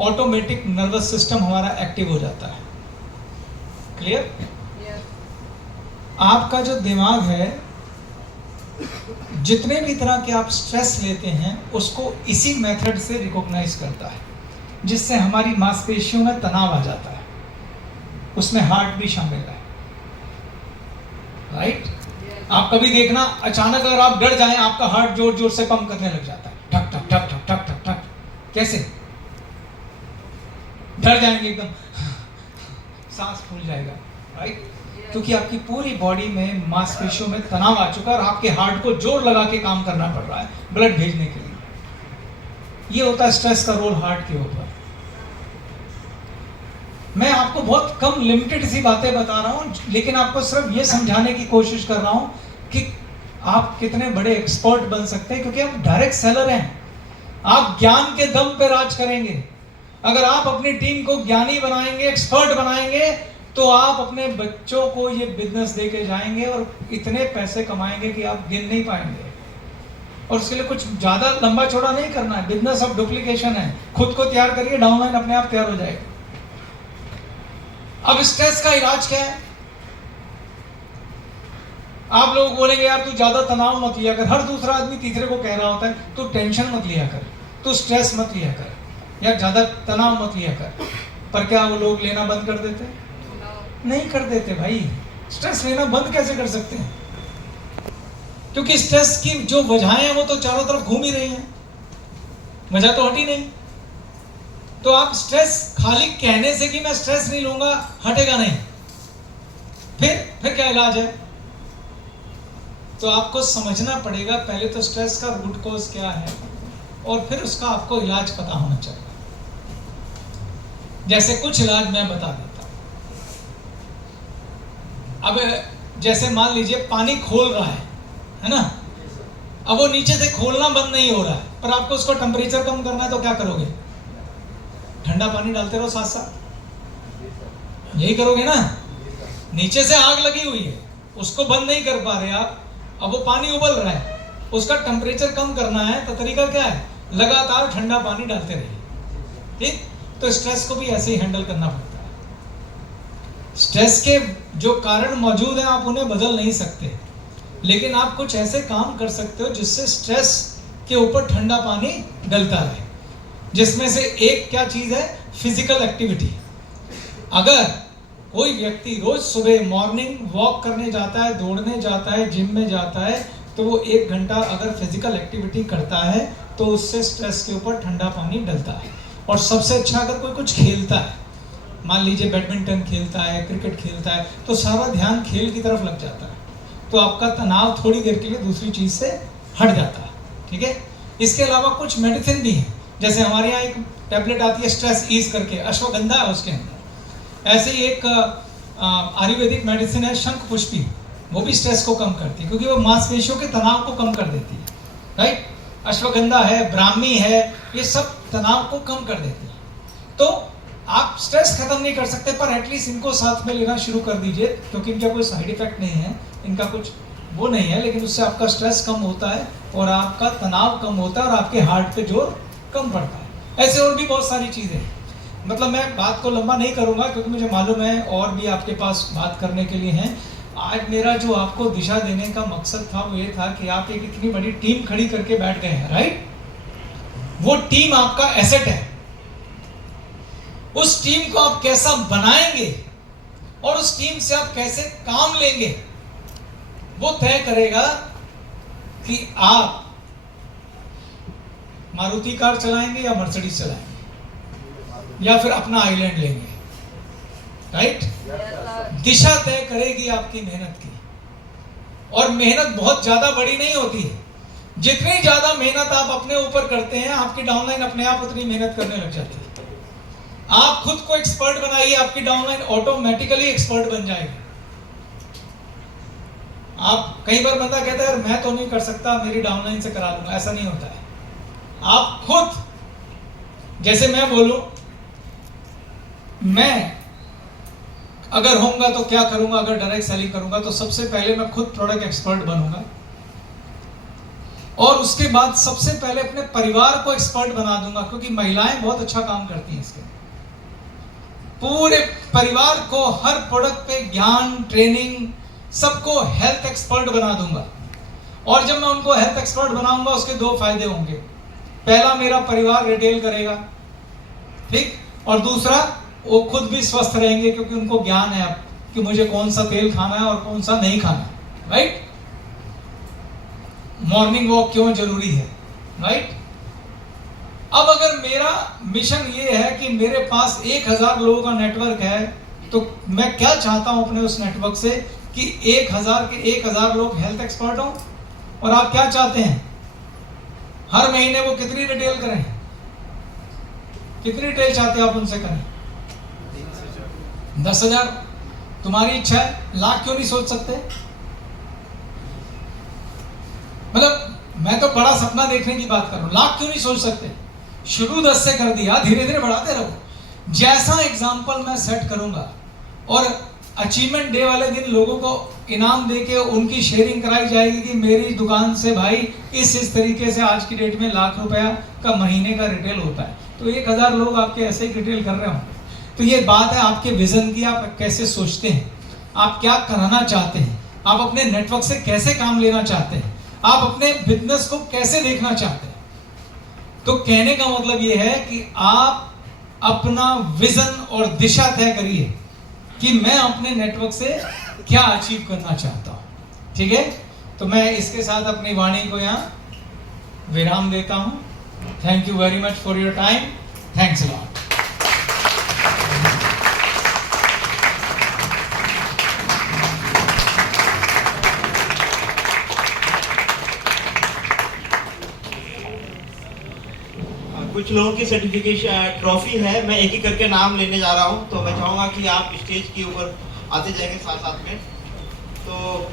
Automatic nervous system हमारा active हो जाता है। क्लियर? आपका जो दिमाग है, जितने भी तरह के आप स्ट्रेस लेते हैं उसको इसी मेथड से रिकॉग्नाइज करता है, जिससे हमारी मांसपेशियों में तनाव आ जाता है। उसमें हार्ट भी शामिल है, राइट? आप कभी देखना, अचानक अगर आप डर जाएं, आपका हार्ट जोर जोर से पंप करने लग जाता है, ठक ठक ठक ठक ठक ठक ठक। कैसे? डर जाएंगे एकदम, सांस फूल जाएगा, राइट? क्योंकि आपकी पूरी बॉडी में मांसपेशियों में तनाव आ चुका है और आपके हार्ट को जोर लगा के काम करना पड़ रहा है ब्लड भेजने के लिए। ये होता है स्ट्रेस का रोल हार्ट के ऊपर। मैं आपको बहुत कम लिमिटेड सी बातें बता रहा हूं, लेकिन आपको सिर्फ ये समझाने की कोशिश कर रहा हूं कि आप कितने बड़े एक्सपर्ट बन सकते हैं, क्योंकि आप डायरेक्ट सेलर हैं। आप ज्ञान के दम पर राज करेंगे। अगर आप अपनी टीम को ज्ञानी बनाएंगे, एक्सपर्ट बनाएंगे, तो आप अपने बच्चों को ये बिजनेस देके जाएंगे और इतने पैसे कमाएंगे कि आप गिन नहीं पाएंगे। और उसके लिए कुछ ज्यादा लंबा चौड़ा नहीं करना है, बिजनेस ऑफ डुप्लीकेशन है। खुद को तैयार करिए, डाउनलाइन अपने आप तैयार हो जाएगा। अब स्ट्रेस का इलाज क्या है? आप लोग बोलेंगे यार तू ज्यादा तनाव मत लिया कर, हर दूसरा आदमी तीसरे को कह रहा होता है तू टेंशन मत लिया कर, तू स्ट्रेस मत लिया कर, या ज्यादा तनाव मत लिया कर। पर क्या वो लोग लेना बंद कर देते? नहीं कर देते भाई। स्ट्रेस लेना बंद कैसे कर सकते हैं? क्योंकि स्ट्रेस की जो वजहें हैं वो तो चारों तरफ घूम ही रही हैं, वजह तो हटी नहीं। तो आप स्ट्रेस खाली कहने से कि मैं स्ट्रेस नहीं लूंगा हटेगा नहीं। फिर क्या इलाज है? तो आपको समझना पड़ेगा पहले तो स्ट्रेस का रूट कॉज क्या है, और फिर उसका आपको इलाज पता होना चाहिए। जैसे कुछ इलाज मैं बता देता हूं। अब जैसे मान लीजिए पानी खोल रहा है ना, अब वो नीचे से खोलना बंद नहीं हो रहा है, पर आपको उसका टेम्परेचर कम करना है, तो क्या करोगे? ठंडा पानी डालते रहो साथ साथ, यही करोगे ना। नीचे से आग लगी हुई है, उसको बंद नहीं कर पा रहे आप, अब वो पानी उबल रहा है, उसका टेम्परेचर कम करना है, तो तरीका क्या है? लगातार ठंडा पानी डालते रहिए। ठीक? तो स्ट्रेस को भी ऐसे ही हैंडल करना पड़ता है। स्ट्रेस के जो कारण मौजूद हैं आप उन्हें बदल नहीं सकते, लेकिन आप कुछ ऐसे काम कर सकते हो जिससे स्ट्रेस के ऊपर ठंडा पानी डलता रहे। जिसमें से एक क्या चीज है? Physical activity. अगर कोई व्यक्ति रोज सुबह मॉर्निंग वॉक करने जाता है, दौड़ने जाता है, जिम में जाता है, तो वो 1 घंटा अगर फिजिकल एक्टिविटी करता है तो उससे स्ट्रेस के ऊपर ठंडा पानी डलता है। और सबसे अच्छा अगर कोई कुछ खेलता है, मान लीजिए बैडमिंटन खेलता है, क्रिकेट खेलता है, तो सारा ध्यान खेल की तरफ लग जाता है, तो आपका तनाव थोड़ी देर के लिए दूसरी चीज से हट जाता है। ठीक है? इसके अलावा कुछ मेडिसिन भी है, जैसे हमारे यहाँ एक टैबलेट आती है स्ट्रेस ईज करके, अश्वगंधा है उसके अंदर। ऐसे ही एक आयुर्वेदिक मेडिसिन है शंख पुष्पी, वो भी स्ट्रेस को कम करती है, क्योंकि वो मांसपेशियों के तनाव को कम कर देती है। राइट? अश्वगंधा है, ब्राह्मी है, ये सब तनाव को कम कर देती है। तो आप स्ट्रेस खत्म नहीं कर सकते, पर एटलीस्ट इनको साथ में लेना शुरू कर दीजिए, क्योंकि इनका कोई साइड इफेक्ट नहीं है, इनका कुछ वो नहीं है, लेकिन उससे आपका स्ट्रेस कम होता है और आपका तनाव कम होता है और आपके हार्ट पे जोर कम पड़ता है। ऐसे और भी बहुत सारी चीजें, मतलब मैं बात को लंबा नहीं करूंगा क्योंकि मुझे मालूम है और भी आपके पास बात करने के लिए हैं। आज मेरा जो आपको दिशा देने का मकसद था वो ये था कि आप एक इतनी बड़ी टीम खड़ी करके बैठ गए हैं, राइट? वो टीम आपका एसेट है। उस टीम को आप कैसा बनाएंगे और उस टीम से आप कैसे काम लेंगे, वो तय करेगा कि आप मारुति कार चलाएंगे या मर्सिडीज चलाएंगे या फिर अपना आइलैंड लेंगे। राइट? दिशा तय करेगी आपकी मेहनत की। और मेहनत बहुत ज्यादा बड़ी नहीं होती है। जितनी ज्यादा मेहनत आप अपने ऊपर करते हैं, आपकी डाउनलाइन अपने आप उतनी मेहनत करने लग जाती है। आप खुद को एक्सपर्ट बनाइए, आपकी डाउनलाइन ऑटोमेटिकली एक्सपर्ट बन जाएगी। आप कई बार बंदा कहता है यार मैं तो नहीं कर सकता, मेरी डाउनलाइन से करा लूंगा, ऐसा नहीं होता है। आप खुद, जैसे मैं बोलूं, मैं अगर होऊंगा तो क्या करूंगा, अगर डायरेक्ट सेलिंग करूंगा तो सबसे पहले मैं खुद प्रोडक्ट एक्सपर्ट बनूंगा। और उसके बाद सबसे पहले अपने परिवार को एक्सपर्ट बना दूंगा, क्योंकि महिलाएं बहुत अच्छा काम करती हैं इसके। पूरे परिवार को हर प्रोडक्ट पे ज्ञान, ट्रेनिंग, सबको हेल्थ एक्सपर्ट बना दूंगा। और जब मैं उनको हेल्थ एक्सपर्ट बनाऊंगा उसके दो फायदे होंगे। पहला, मेरा परिवार रिटेल करेगा, ठीक, और दूसरा वो खुद भी स्वस्थ रहेंगे, क्योंकि उनको ज्ञान है अब कि मुझे कौन सा तेल खाना है और कौन सा नहीं खाना है, राइट। मॉर्निंग वॉक क्यों जरूरी है, राइट। अब अगर मेरा मिशन ये है कि मेरे पास 1000 लोगों का नेटवर्क है, तो मैं क्या चाहता हूं अपने उस नेटवर्क से कि 1000 के 1000 लोग हेल्थ एक्सपर्ट हों। और आप क्या चाहते हैं, हर महीने वो कितनी रिटेल करें, कितनी रिटेल चाहते हैं आप उनसे करें? 10,000। तुम्हारी इच्छा है, लाख क्यों नहीं सोच सकते? मतलब मैं तो बड़ा सपना देखने की बात कर रहा हूं, लाख क्यों नहीं सोच सकते? शुरू 10 से कर दिया, धीरे धीरे बढ़ाते रहो। जैसा एग्जाम्पल मैं सेट करूंगा और अचीवमेंट डे वाले दिन लोगों को इनाम देके उनकी शेयरिंग कराई जाएगी कि मेरी दुकान से भाई इस तरीके से आज की डेट में ₹1,00,000 का महीने का रिटेल होता है, तो 1000 लोग आपके ऐसे ही रिटेल कर रहे होंगे। तो ये बात है आपके विजन की, आप कैसे सोचते हैं, आप क्या कराना चाहते हैं, आप अपने नेटवर्क से कैसे काम लेना चाहते हैं, आप अपने बिजनेस को कैसे देखना चाहते हैं। तो कहने का मतलब ये है कि आप अपना विजन और दिशा तय करिए कि मैं अपने नेटवर्क से क्या अचीव करना चाहता हूं, ठीक है। तो मैं इसके साथ अपनी वाणी को यहां विराम देता हूं। Thank you very much for your time. Thanks a lot. कुछ लोगों की सर्टिफिकेशन ट्रॉफी है, मैं एक एक करके नाम लेने जा रहा हूं, तो मैं चाहूंगा कि आप स्टेज के ऊपर आते जाएंगे साथ साथ में। तो